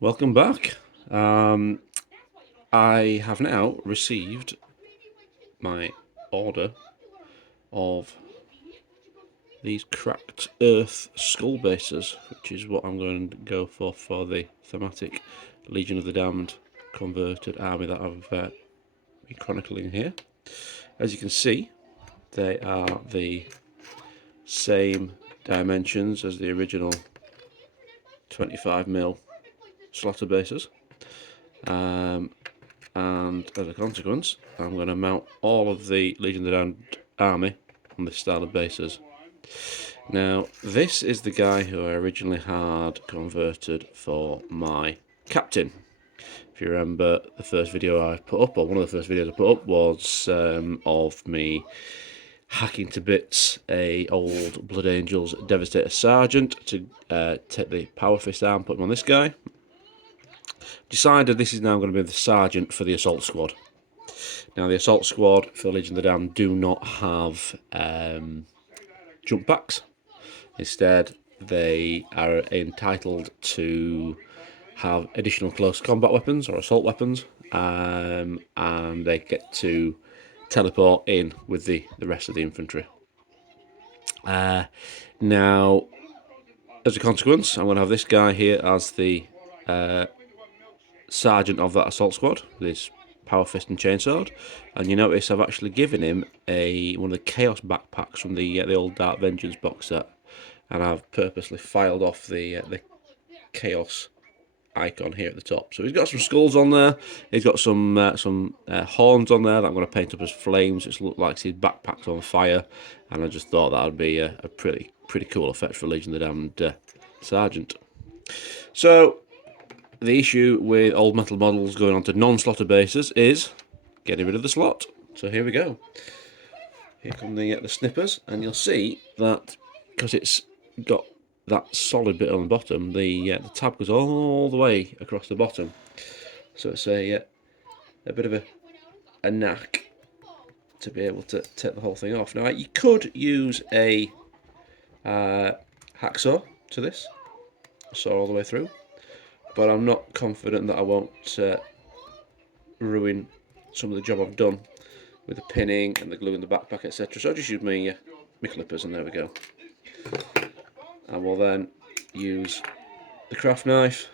Welcome back. I have now received my order of these cracked earth skull bases, which is what I'm going to go for the thematic Legion of the Damned converted army that I've been chronicling here. As you can see, they are the same dimensions as the original 25mm slaughter bases. And as a consequence, I'm going to mount all of the Legion of the Damned army on this style of bases. Now, this is the guy who I originally had converted for my captain. If you remember, the first video I put up, or one of the first videos I put up, was of me hacking to bits a old Blood Angels Devastator Sergeant to take the Power Fist arm, put him on this guy. Decided this is now going to be the Sergeant for the Assault Squad. Now, the Assault Squad for Legion of the Damned do not have jump packs. Instead, they are entitled to have additional close combat weapons or assault weapons, and they get to teleport in with the rest of the infantry. Now, as a consequence, I'm going to have this guy here as the sergeant of that assault squad, this power fist and chainsword. And you notice I've actually given him one of the chaos backpacks from the old Dark Vengeance box set, and I've purposely filed off the chaos icon here at the top. So he's got some skulls on there. He's got some horns on there that I'm going to paint up as flames. It looks like his backpack's on fire, and I just thought that would be a pretty cool effect for Legion of the Damned Sergeant. So the issue with old metal models going on to non-slaughter bases is getting rid of the slot. So here we go. Here come the snippers, and you'll see that because it's got that solid bit on the bottom, the tab goes all the way across the bottom. So it's a bit of a knack to be able to take the whole thing off. Now you could use a hacksaw to this, saw all the way through, but I'm not confident that I won't ruin some of the job I've done with the pinning and the glue in the backpack, etc. So I'll just use my clippers, and there we go. I will then use the craft knife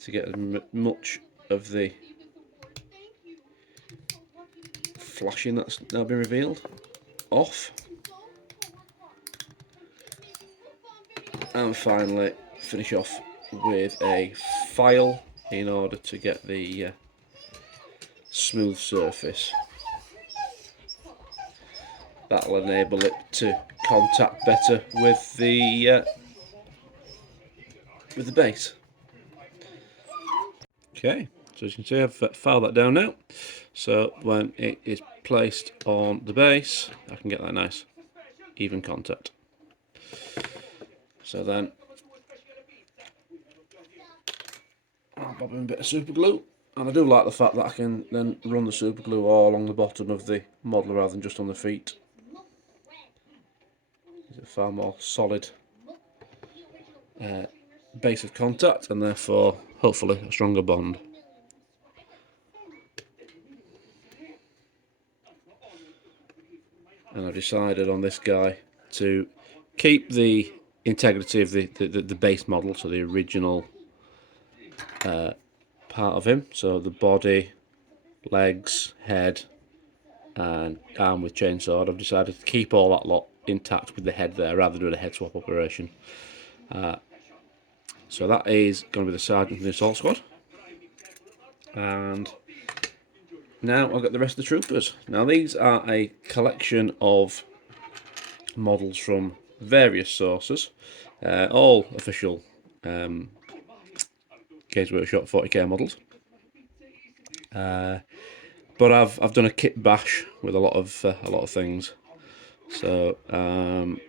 to get as much of the flashing that's now been revealed off, and finally finish off with a file in order to get the smooth surface. That'll enable it to contact better with the base. Okay, so as you can see, I've filed that down now. So when it is placed on the base, I can get that nice even contact. So then I'll bob in a bit of super glue, and I do like the fact that I can then run the super glue all along the bottom of the model rather than just on the feet. It's a far more solid base of contact, and therefore hopefully a stronger bond. And I've decided on this guy to keep the integrity of the base model, so the original part of him, so the body, legs, head and arm with chainsword. I've decided to keep all that lot intact with the head there rather than doing a head swap operation. So that is going to be the sergeant from the assault squad, and now I've got the rest of the troopers. Now these are a collection of models from various sources, all official Games Workshop 40k models. But I've done a kit bash with a lot of things. So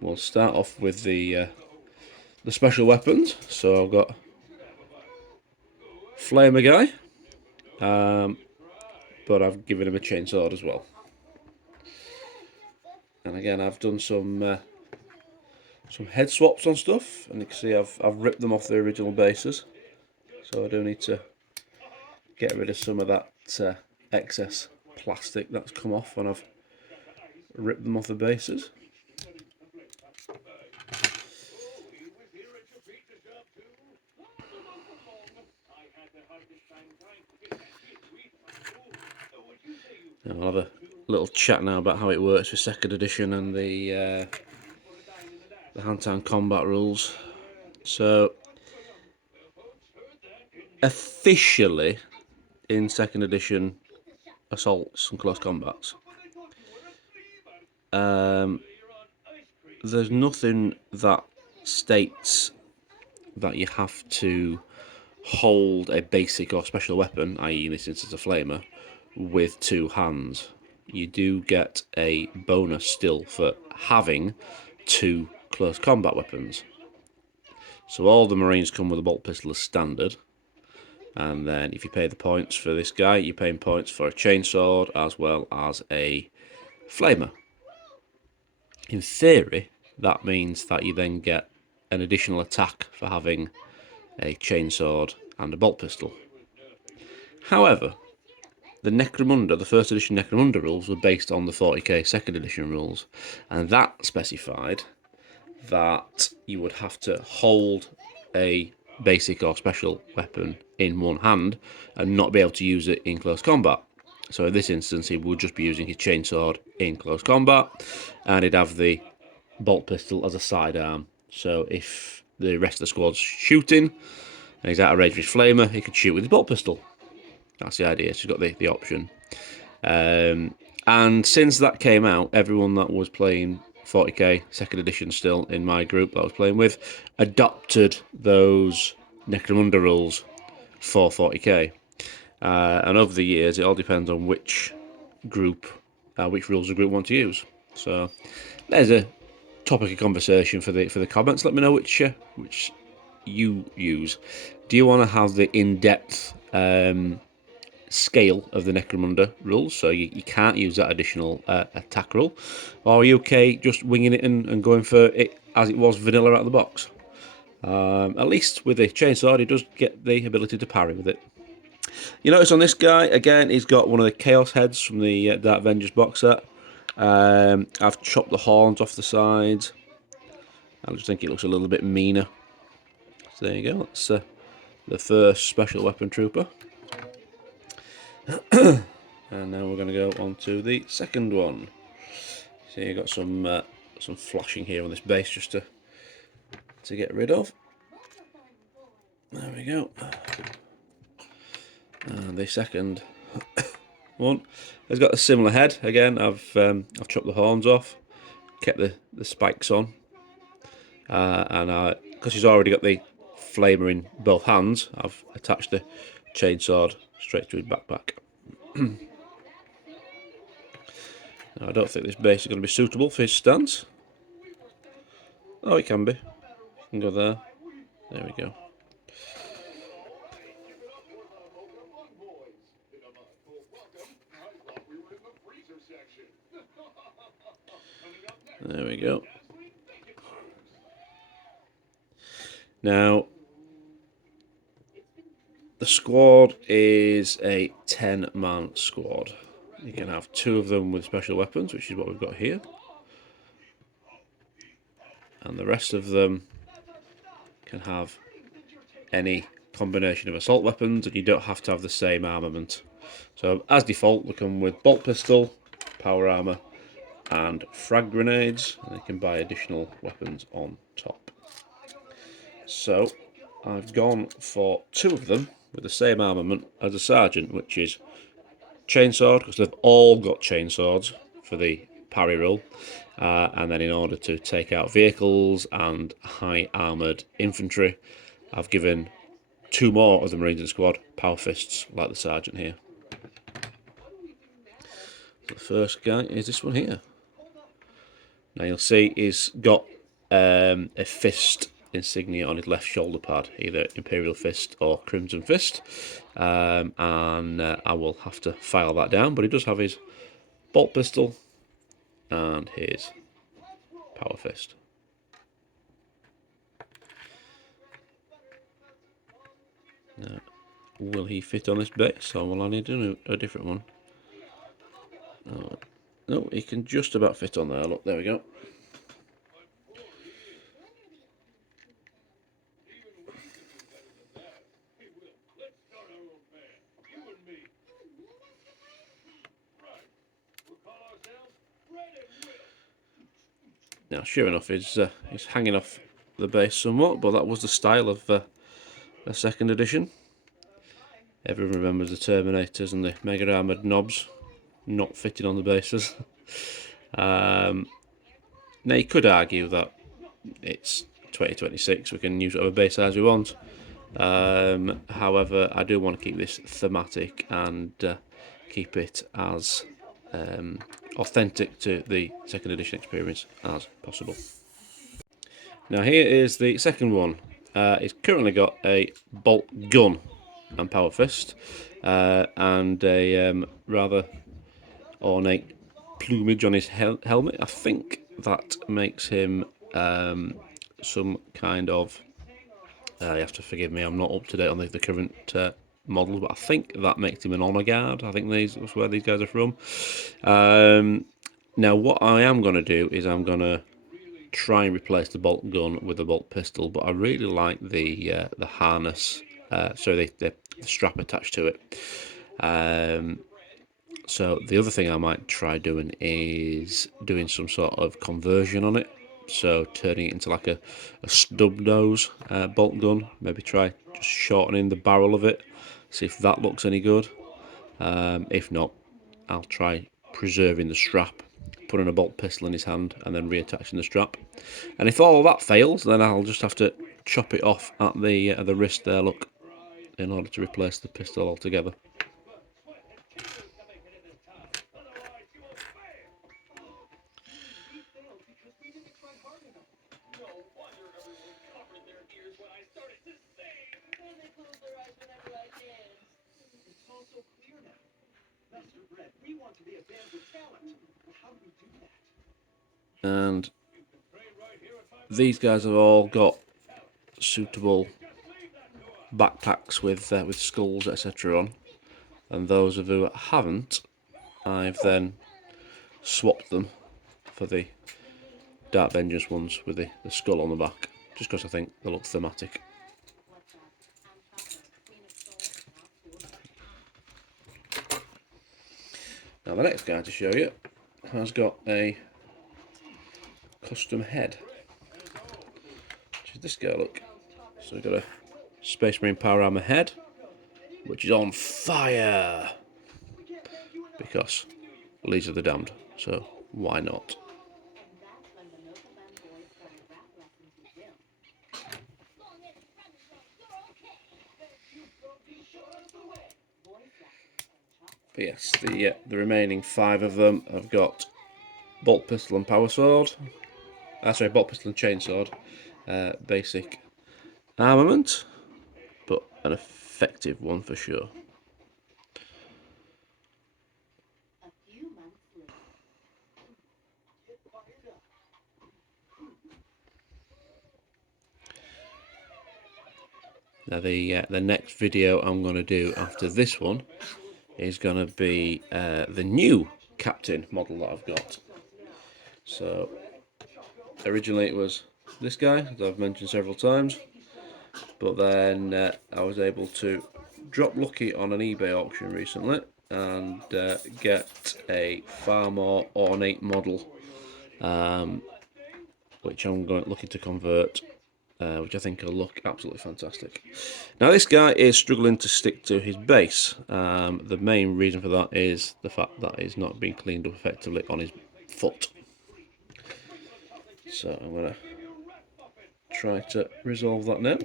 we'll start off with the special weapons. So I've got Flamer guy, but I've given him a chainsword as well. And again, I've done some some head swaps on stuff, and you can see I've ripped them off the original bases, so I do need to get rid of some of that excess plastic that's come off when I've ripped them off the bases. And I'll have a little chat now about how it works with second edition and the hand-to-hand combat rules. So officially in second edition assaults and close combats, there's nothing that states that you have to hold a basic or special weapon, i.e. in this instance a flamer, with two hands. You do get a bonus still for having two close combat weapons. So all the Marines come with a bolt pistol as standard, and then if you pay the points for this guy, you're paying points for a chainsword as well as a flamer. In theory, that means that you then get an additional attack for having a chainsword and a bolt pistol. However, the Necromunda, the first edition Necromunda rules were based on the 40k second edition rules, and that specified that you would have to hold a basic or special weapon in one hand and not be able to use it in close combat. So in this instance, he would just be using his chainsword in close combat, and he'd have the bolt pistol as a sidearm. So if the rest of the squad's shooting and he's out of range with his flamer, he could shoot with his bolt pistol. That's the idea. So he's got the option. And since that came out, everyone that was playing 40k second edition still in my group that I was playing with adopted those Necromunda rules for 40k. And over the years, it all depends on which group, which rules the group want to use. So there's a topic of conversation for the comments. Let me know which you use. Do you want to have the in-depth scale of the Necromunda rules, so you can't use that additional attack rule, or are you okay just winging it and going for it as it was vanilla out of the box? At least with the chainsword, he does get the ability to parry with it. You notice on this guy, again, he's got one of the Chaos heads from the Dark Avengers box set. I've chopped the horns off the sides. I just think it looks a little bit meaner. So there you go, that's the first special weapon trooper. And now we're going to go on to the second one. So you've got some flashing here on this base just to get rid of. There we go. And the second one has got a similar head. Again, I've chopped the horns off, kept the spikes on, and because he's already got the flamer in both hands, I've attached the chainsword straight to his backpack. Now, I don't think this base is going to be suitable for his stance. Oh, it can be. You can go there. There we go. There we go. Now, the squad is a 10-man squad. You can have 2 of them with special weapons, which is what we've got here. And the rest of them can have any combination of assault weapons, and you don't have to have the same armament. So as default, they come with bolt pistol, power armor, and frag grenades, and they can buy additional weapons on top. So I've gone for 2 of them with the same armament as a sergeant, which is chainsword, because they've all got chainswords for the parry rule, and then in order to take out vehicles and high armoured infantry, I've given 2 more of the Marines in the squad power fists like the sergeant here. The first guy is this one here. Now you'll see he's got a fist insignia on his left shoulder pad, either Imperial Fist or Crimson Fist, and I will have to file that down, but he does have his bolt pistol and his power fist. Will he fit on this base, or will I need a different one? No, he can just about fit on there. Look, there we go. Now, sure enough, he's hanging off the base somewhat, but that was the style of a second edition. Everyone remembers the Terminators and the Mega Armoured knobs not fitting on the bases. Now, you could argue that it's 2026, we can use whatever base size we want. However, I do want to keep this thematic and keep it as authentic to the second edition experience as possible. Now, here is the second one. It's currently got a bolt gun and power fist, and a rather ornate plumage on his helmet. I think that makes him some kind of... you have to forgive me, I'm not up to date on the current models, but I think that makes him an honour guard. I think that's where these guys are from. Now, what I am going to do is I'm going to try and replace the bolt gun with a bolt pistol, but I really like the harness, so the strap attached to it. So the other thing I might try doing is doing some sort of conversion on it, so turning it into like a stub nose bolt gun. Maybe try just shortening the barrel of it, see if that looks any good. If not, I'll try preserving the strap, putting a bolt pistol in his hand and then reattaching the strap. And if all that fails, then I'll just have to chop it off at the wrist there, look, in order to replace the pistol altogether. And these guys have all got suitable backpacks with skulls, etc. on, and those of you that haven't, I've then swapped them for the Dark Vengeance ones with the skull on the back, just because I think they look thematic. Now the next guy to show you has got a custom head, which is this guy, look. So we've got a Space Marine Power Armor head, which is on fire, because Legion of the Damned, so why not? But yes, the remaining 5 of them have got bolt pistol and power sword. Sorry, bolt pistol and chainsword. Basic armament, but an effective one for sure. Now the next video I'm going to do after this one is going to be the new Captain model that I've got. So originally it was this guy, as I've mentioned several times, but then I was able to drop lucky on an eBay auction recently and get a far more ornate model, which I'm looking to convert, which I think will look absolutely fantastic. Now this guy is struggling to stick to his base. The main reason for that is the fact that he's not been cleaned up effectively on his foot. So I'm going to try to resolve that now.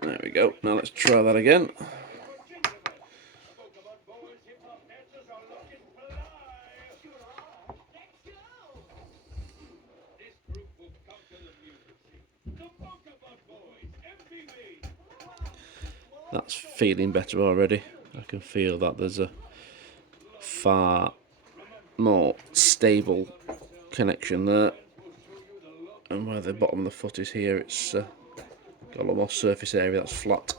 There we go. Now let's try that again. That's feeling better already. I can feel that there's a far more stable connection there. And where the bottom of the foot is here, it's got a lot more surface area that's flat.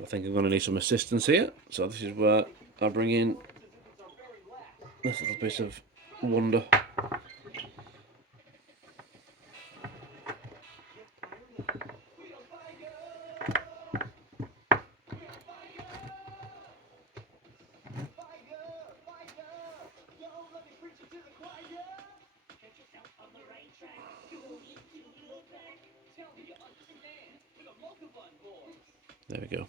I think I'm going to need some assistance here, so this is where I bring in this little bit of wonder. There we go.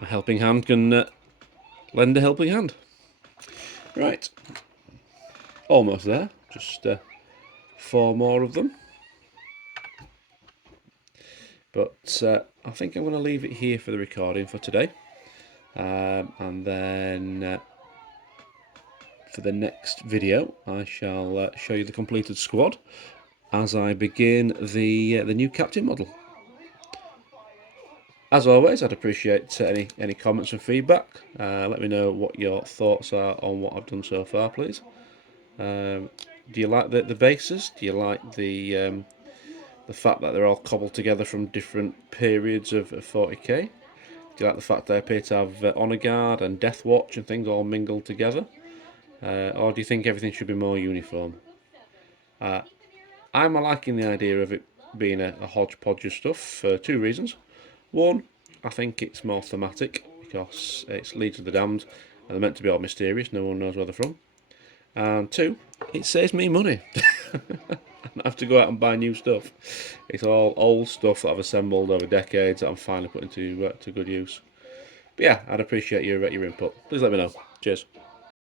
My helping hand can lend a helping hand. Right, almost there. Just 4 more of them. But I think I'm going to leave it here for the recording for today. And then for the next video, I shall show you the completed squad as I begin the new captain model. As always, I'd appreciate any comments and feedback. Let me know what your thoughts are on what I've done so far, please. Do you like the bases? Do you like the fact that they're all cobbled together from different periods of 40k? Do you like the fact that I appear to have Honour Guard and Death Watch and things all mingled together? Or do you think everything should be more uniform? I'm liking the idea of it being a hodgepodge of stuff for 2 reasons. One, I think it's more thematic because it's Legion of the Damned and they're meant to be all mysterious, no one knows where they're from. And 2, it saves me money. I don't have to go out and buy new stuff. It's all old stuff that I've assembled over decades that I'm finally putting to good use. But yeah, I'd appreciate your input. Please let me know. Cheers.